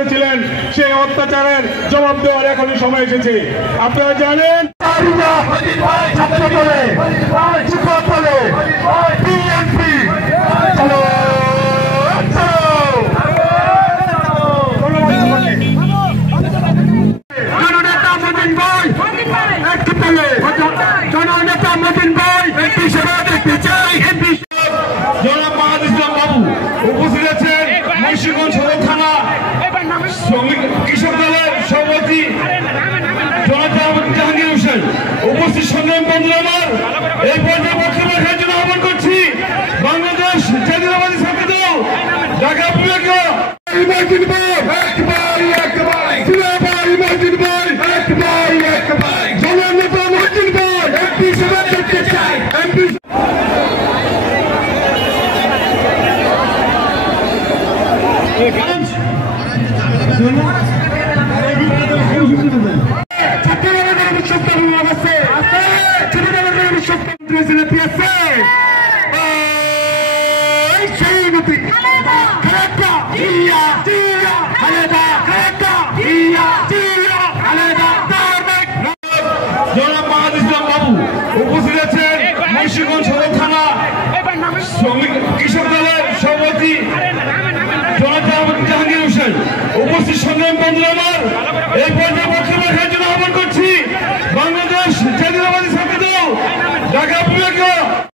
করেছিলেন সেই অত্যাচারের জবাব দেওয়ার এখনই সময় এসেছে। আপনারা জানেন উপস্থিত আছেন মুন্সিগঞ্জ সদর থানা কৃষক দলের সভাপতি জাহাঙ্গীর হোসেন। উপস্থিত সংগ্রাম বন্ধুরা আমার, এই পর্যায়ে বক্তব্য রাখার জন্য আহ্বান করছি বাংলাদেশ জাতীয়তাবাদী ছাত্র দল ঢাকা বিভাগীয় উপস্থিত আছেন মুন্সিগঞ্জ সদর থানা কৃষক দলের সভাপতি জাহাঙ্গীর হোসেন। উপস্থিত সংগ্রাম বন্ধুরা আমার, এই পর্যায়ে